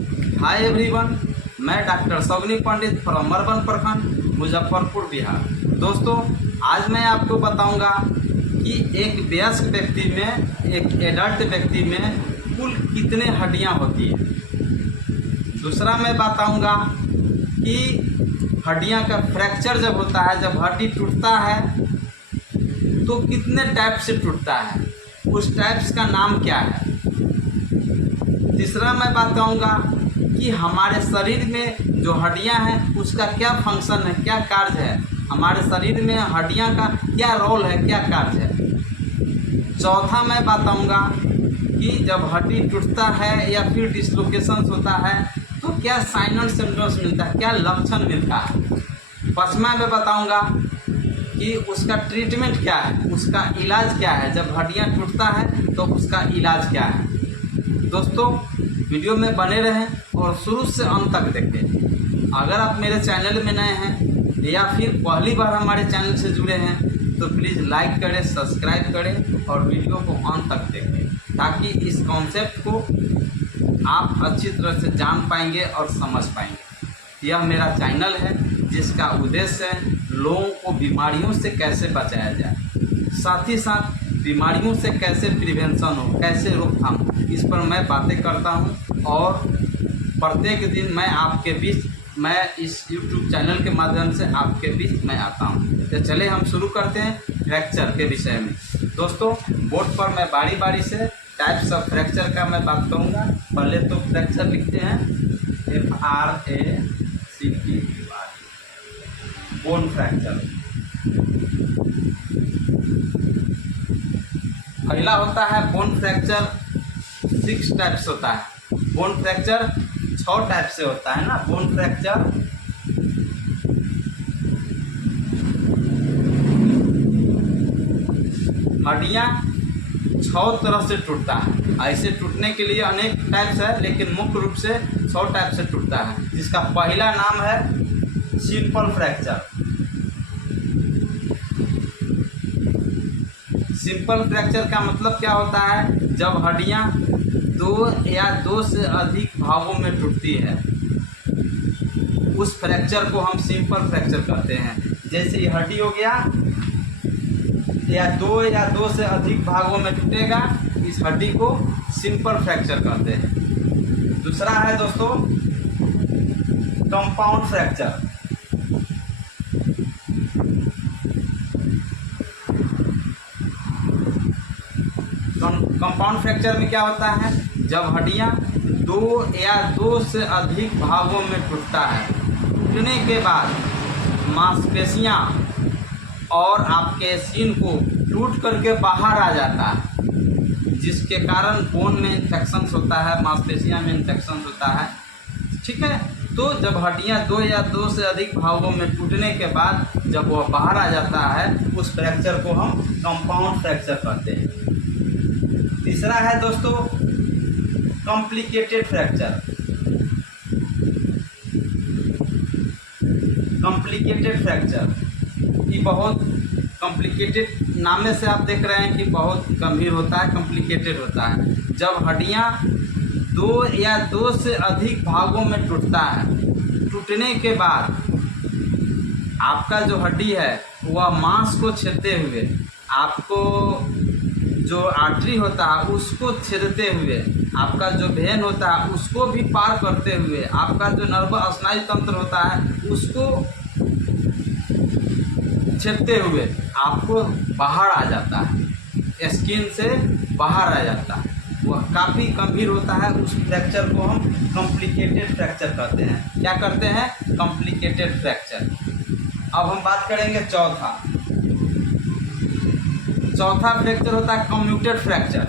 Hi everyone, मैं doctor सौगनी Pandit from मरबन प्रखंड मुजफ्फरपुर बिहार। दोस्तों, आज मैं आपको बताऊंगा कि एक वयस्क व्यक्ति में, एक एडल्ट व्यक्ति में कुल कितने हड्डियां होती हैं। दूसरा मैं बताऊंगा कि हड्डियां का फ्रैक्चर जब होता है, जब हड्डी टूटता है तो कितने टाइप से टूटता है, उस टाइप्स का नाम क्या है। तीसरा मैं बताऊंगा कि हमारे शरीर में जो हड्डियां हैं उसका क्या फंक्शन है, क्या कार्य है, हमारे शरीर में हड्डियां का क्या रोल है, क्या कार्य है। चौथा मैं बताऊंगा कि जब हड्डी टूटता है या फिर डिसलोकेशन होता है तो क्या साइन एंड सिम्टम्स मिलता है, क्या लक्षण मिलता है। पांचवा मैं बताऊंगा कि उसका ट्रीटमेंट क्या है, उसका इलाज क्या है। जब हड्डियां टूटता है तो उसका इलाज क्या है। दोस्तों, वीडियो में बने रहें और शुरू से अंत तक देखें। अगर आप मेरे चैनल में नए हैं या फिर पहली बार हमारे चैनल से जुड़े हैं तो प्लीज़ लाइक करें, सब्सक्राइब करें और वीडियो को अंत तक देखें, ताकि इस कॉन्सेप्ट को आप अच्छी तरह से जान पाएंगे और समझ पाएंगे। यह मेरा चैनल है जिसका उद्देश्य है लोगों को बीमारियों से कैसे बचाया जाए, साथ ही साथ बीमारियों से कैसे प्रिवेंशन हो, कैसे रोकथाम हो, इस पर मैं बातें करता हूं। और प्रत्येक दिन मैं आपके बीच, मैं इस YouTube चैनल के माध्यम से आपके बीच मैं आता हूं। तो चले हम शुरू करते हैं फ्रैक्चर के विषय में। दोस्तों, बोर्ड पर मैं बारी बारी से टाइप्स ऑफ फ्रैक्चर का मैं बात करूंगा। पहले तो फ्रैक्चर लिखते हैं FRACT, बोन फ्रैक्चर। पहला होता है बोन फ्रैक्चर, 6 टाइप्स होता है। बोन फ्रैक्चर 6 टाइप से होता है ना। बोन फ्रैक्चर हड्डियां 6 तरह से टूटता है। ऐसे टूटने के लिए अनेक टाइप्स है, लेकिन मुख्य रूप से 6 टाइप से टूटता है, जिसका पहला नाम है सिंपल फ्रैक्चर। सिंपल फ्रैक्चर का मतलब क्या होता है, जब हड्डियां 2 या 2 से अधिक भागों में टूटती है, उस फ्रैक्चर को हम सिंपल फ्रैक्चर कहते हैं। जैसे ये हड्डी हो गया या 2 से अधिक भागों में टूटेगा, इस हड्डी को सिंपल फ्रैक्चर कहते हैं। दूसरा है दोस्तों कंपाउंड फ्रैक्चर। कंपाउंड फ्रैक्चर में क्या होता है, जब हड्डियां 2 या 2 से अधिक भागों में टूटता है, टूटने के बाद मांसपेशियां और आपके स्किन को टूट करके बाहर आ जाता है, जिसके कारण बोन में इन्फेक्शन होता है, मांसपेशियां में इन्फेक्शन होता है। ठीक है, तो जब हड्डियां 2 या 2 से अधिक भागों में टूटने के बाद जब वह बाहर आ जाता है, उस फ्रैक्चर को हम कंपाउंड फ्रैक्चर कहते हैं। तीसरा है दोस्तों कॉम्प्लिकेटेड फ्रैक्चर। कॉम्प्लिकेटेड फ्रैक्चर ये बहुत कॉम्प्लिकेटेड, नामे से आप देख रहे हैं कि बहुत गंभीर होता है, कॉम्प्लिकेटेड होता है। जब हड्डियां 2 या 2 से अधिक भागों में टूटता है, टूटने के बाद आपका जो हड्डी है वह मांस को छेदते हुए, आपको जो आर्टरी होता है उसको छेदते हुए, आपका जो वेन होता है उसको भी पार करते हुए, आपका जो नर्वस स्नायु तंत्र होता है उसको छेदते हुए आपको बाहर आ जाता है, स्किन से बाहर आ जाता है। वह काफ़ी गंभीर होता है। उस फ्रैक्चर को हम कॉम्प्लिकेटेड फ्रैक्चर कहते हैं। क्या करते हैं? Complicated fracture. अब हम बात करेंगे चौथा फ्रैक्चर होता है कम्यूटेड फ्रैक्चर।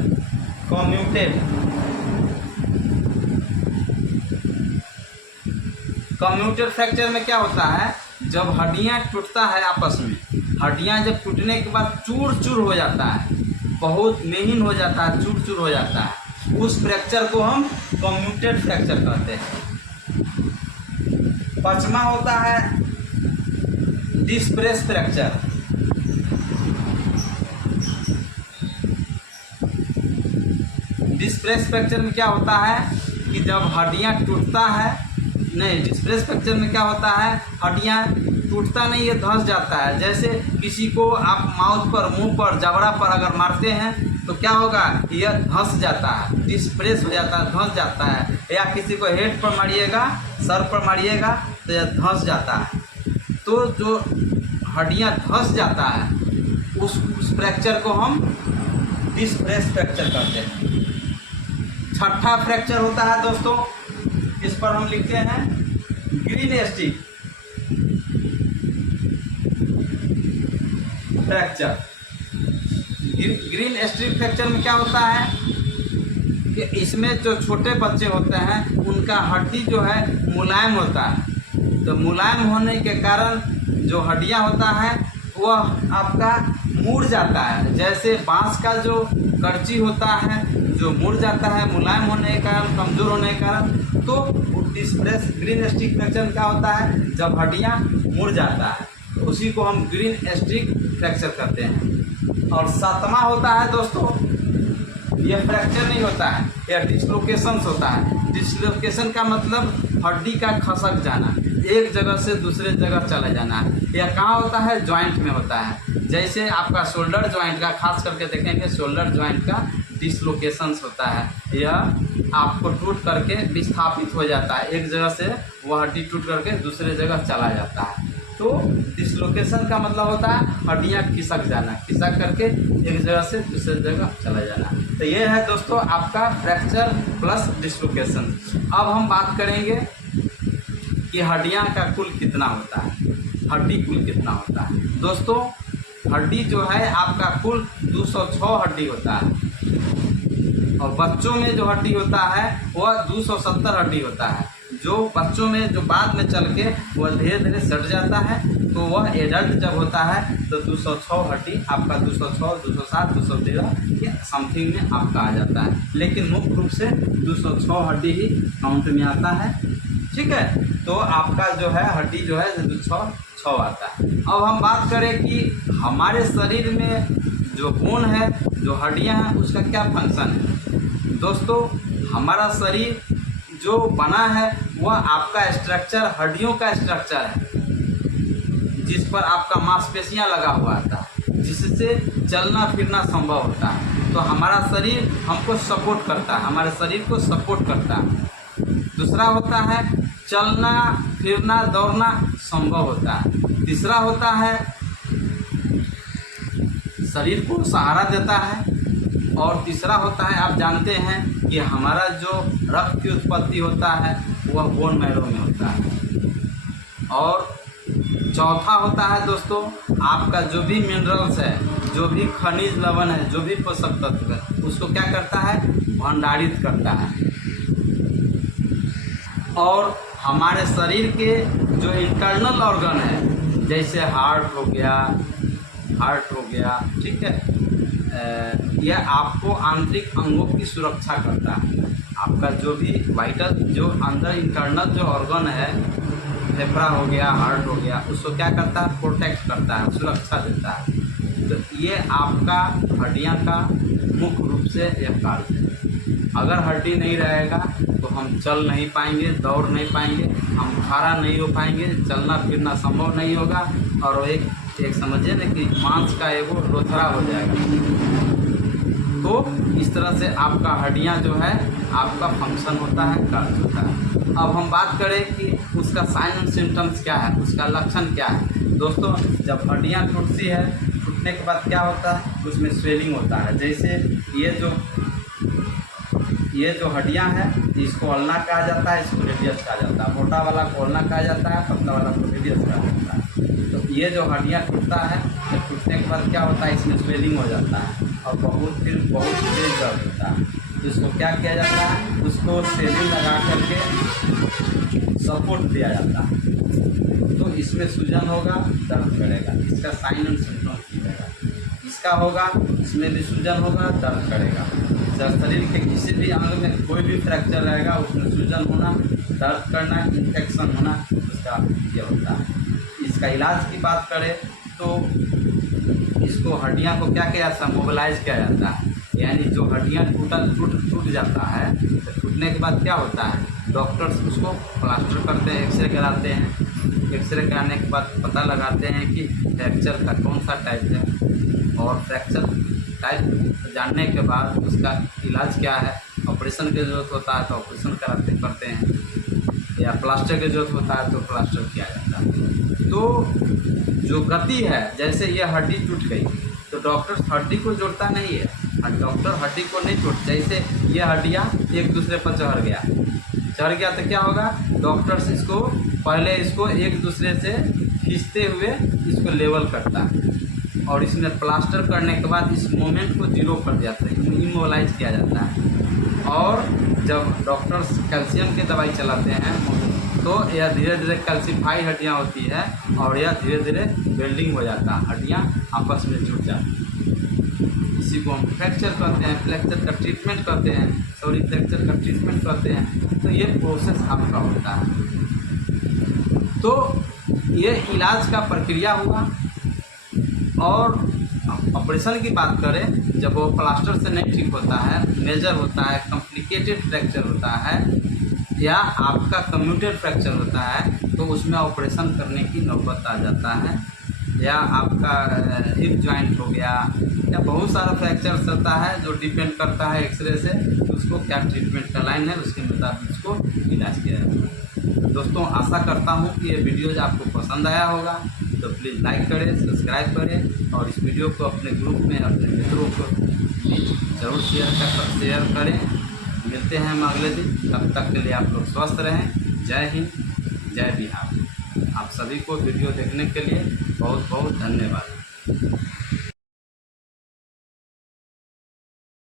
कम्यूटेड फ्रैक्चर में क्या होता है, जब हड्डियां टूटता है आपस में, हड्डियां जब टूटने के बाद चूर चूर हो जाता है, बहुत महीन हो जाता है, चूर चूर हो जाता है, उस फ्रैक्चर को हम कम्यूटेड फ्रैक्चर कहते हैं। पांचवा होता है डिस्प्रेस फ्रैक्चर। डिस्प्रेस फ्रैक्चर में क्या होता है, कि जब हड्डियाँ टूटता है, नहीं, डिस्प्रेस फ्रैक्चर में क्या होता है, हड्डियाँ टूटता नहीं, ये धंस जाता है। जैसे किसी को आप माउथ पर, मुंह पर, जबड़ा पर अगर मारते हैं तो क्या होगा, यह धंस जाता है, डिस्प्रेस हो जाता है, धंस जाता है। या किसी को हेड पर मारिएगा, सर पर मारिएगा तो यह धंस जाता है। तो जो हड्डियाँ धंस जाता है उस फ्रैक्चर को हम डिस्प्रेस फ्रैक्चर कहते हैं। छठा फ्रैक्चर होता है दोस्तों, इस पर हम लिखते हैं green stick fracture. Green stick fracture में क्या होता है कि इसमें जो छोटे बच्चे होते हैं उनका हड्डी जो है मुलायम होता है। तो मुलायम होने के कारण जो हड्डियां होता है वह आपका मुड़ जाता है। जैसे बांस का जो करची होता है जो मुड़ जाता है मुलायम होने के कारण, कमज़ोर होने के कारण, तो डिस्प्रेस ग्रीन स्टिक फ्रैक्चर क्या होता है, जब हड्डियां मुड़ जाता है तो उसी को हम ग्रीन स्टिक फ्रैक्चर करते हैं। और सातवां होता है दोस्तों, यह फ्रैक्चर नहीं होता है, यह डिसलोकेशंस होता है। डिसलोकेशन का मतलब हड्डी का खसक जाना, एक जगह से दूसरे जगह चला जाना। यह कहाँ होता है, जॉइंट में होता है। जैसे आपका शोल्डर जॉइंट का, खास करके देखेंगे शोल्डर जॉइंट का डिसलोकेशंस होता है। यह आपको टूट करके विस्थापित हो जाता है, एक जगह से वह हड्डी टूट करके दूसरे जगह चला जाता है। तो डिसलोकेशन का मतलब होता है हड्डियाँ खिसक जाना, खिसक करके एक जगह से दूसरे जगह चला जाना। तो ये है दोस्तों आपका फ्रैक्चर प्लस डिसलोकेशन। अब हम बात करेंगे कि हड्डियाँ का कुल कितना होता है, हड्डी कुल कितना होता है। दोस्तों हड्डी जो है आपका कुल 206 हड्डी होता है, और बच्चों में जो हड्डी होता है वह 270 हड्डी होता है। जो बच्चों में जो बाद में चल के वह धीरे धीरे सट जाता है, तो वह एडल्ट जब होता है तो 206 हड्डी आपका 206, 207, 213 के समथिंग में आपका आ जाता है। लेकिन मुख्य रूप से 206 हड्डी ही काउंट में आता है, ठीक है। तो आपका जो है हड्डी जो है 206 आता है। अब हम बात करें कि हमारे शरीर में जो बोन है, जो हड्डियां हैं, उसका क्या फंक्शन है। दोस्तों हमारा शरीर जो बना है वह आपका स्ट्रक्चर हड्डियों का स्ट्रक्चर है, जिस पर आपका मांसपेशियां लगा हुआ था, जिससे चलना फिरना संभव होता है। तो हमारा शरीर हमको सपोर्ट करता है, हमारे शरीर को सपोर्ट करता है। दूसरा होता है चलना फिरना दौड़ना संभव होता है। तीसरा होता है शरीर को सहारा देता है। और तीसरा होता है, आप जानते हैं कि हमारा जो रक्त की उत्पत्ति होता है वह बोन मैरो में होता है। और चौथा होता है दोस्तों आपका जो भी मिनरल्स है, जो भी खनिज लवण है, जो भी पोषक तत्व है, उसको क्या करता है, भंडारित करता है। और हमारे शरीर के जो इंटरनल ऑर्गन है, जैसे हार्ट हो गया, ठीक है, यह आपको आंतरिक अंगों की सुरक्षा करता है। आपका जो भी वाइटल जो अंदर इंटरनल जो ऑर्गन है, फेफड़ा हो गया, हार्ट हो गया, उसको क्या करता है, प्रोटेक्ट करता है, सुरक्षा देता है। तो ये आपका हड्डियां का मुख्य रूप से यह कार्य है। अगर हड्डी नहीं रहेगा तो हम चल नहीं पाएंगे, दौड़ नहीं पाएंगे, हम खड़ा नहीं हो पाएंगे, चलना फिरना संभव नहीं होगा, और एक समझिए ना कि मांस का एगो रोथरा हो जाएगा। तो इस तरह से आपका हड्डियां जो है आपका फंक्शन होता है, कार्य होता है। अब हम बात करें कि उसका साइन एंड सिम्टम्स क्या है, उसका लक्षण क्या है। दोस्तों जब हड्डियां टूटती है, टूटने के बाद क्या होता है, उसमें स्वेलिंग होता है। जैसे ये जो हड्डियां हैं, इसको अल्ना कहा जाता है, इसको रेडियस कहा जाता है। मोटा वाला को अल्ना कहा जाता है, पतला वाला को रेडियस कहा जाता है। तो ये जो हड्डियां टूटता है, तो टूटने के बाद क्या होता है, इसमें स्वेलिंग हो जाता है और बहुत तेज दर्द होता है। तो इसको क्या किया जाता है, उसको सेलिंग लगा करके सपोर्ट दिया जाता है। तो इसमें सूजन होगा, दर्द करेगा, इसका साइन एंड सिम्टम्स दिखेगा। इसका होगा, इसमें भी सूजन होगा, दर्द करेगा। जब शरीर के किसी भी अंग में कोई भी फ्रैक्चर रहेगा, उसमें सूजन होना, दर्द करना, इन्फेक्शन होना, उसका ये होता है। इसका इलाज की बात करें तो इसको हड्डियां को क्या किया जाता है, मोबिलाइज किया जाता है। यानी जो हड्डियाँ टूट जाता है, तो टूटने के बाद क्या होता है, डॉक्टर्स उसको प्लास्टर करते हैं, एक्सरे कराते हैं। एक्सरे कराने के बाद पता लगाते हैं कि फ्रैक्चर का कौन सा टाइप है, और फ्रैक्चर टाइप जानने के बाद उसका इलाज क्या है। ऑपरेशन की ज़रूरत होता है तो ऑपरेशन करते हैं, या प्लास्टर की ज़रूरत होता है तो प्लास्टर किया जाता है। तो जो गति है, जैसे ये हड्डी टूट गई तो डॉक्टर हड्डी को जोड़ता नहीं है, डॉक्टर हड्डी को नहीं जोड़, जैसे ये हड्डियाँ एक दूसरे पर चढ़ गया तो क्या होगा, डॉक्टर्स इसको पहले इसको एक दूसरे से खींचते हुए इसको लेवल करता है, और इसमें प्लास्टर करने के बाद इस मोमेंट को जीरो कर दिया जाता है, इमोलाइज किया जाता है। और जब डॉक्टर्स कैल्शियम की दवाई चलाते हैं तो यह धीरे धीरे कैल्सीफाई हड्डियाँ होती है, और यह धीरे धीरे वेल्डिंग हो जाता है, हड्डियाँ आपस में जुड़ जाती हैं। इसी को हम फ्रैक्चर कहते हैं, फ्रैक्चर का ट्रीटमेंट करते हैं, फ्रैक्चर का ट्रीटमेंट करते हैं। तो ये प्रोसेस आपका होता है। तो ये इलाज का प्रक्रिया हुआ। और ऑपरेशन की बात करें, जब वो प्लास्टर से नहीं ठीक होता है, मेजर होता है, कॉम्प्लिकेटेड फ्रैक्चर होता है, या आपका कम्यूटेड फ्रैक्चर होता है, तो उसमें ऑपरेशन करने की नौबत आ जाता है। या आपका हिप जॉइंट हो गया, या बहुत सारा फ्रैक्चर होता है जो डिपेंड करता है एक्सरे से, उसको क्या ट्रीटमेंट का लाइन है उसके मुताबिक उसको इलाज किया जाता है। दोस्तों, आशा करता हूँ कि ये वीडियोज आपको पसंद आया होगा, तो प्लीज़ लाइक करें, सब्सक्राइब करें, और इस वीडियो को अपने ग्रुप में अपने मित्रों को ज़रूर शेयर करें। मिलते हैं हम अगले दिन, तब तक के लिए आप लोग स्वस्थ रहें। जय हिंद, जय बिहार। आप सभी को वीडियो देखने के लिए बहुत बहुत धन्यवाद।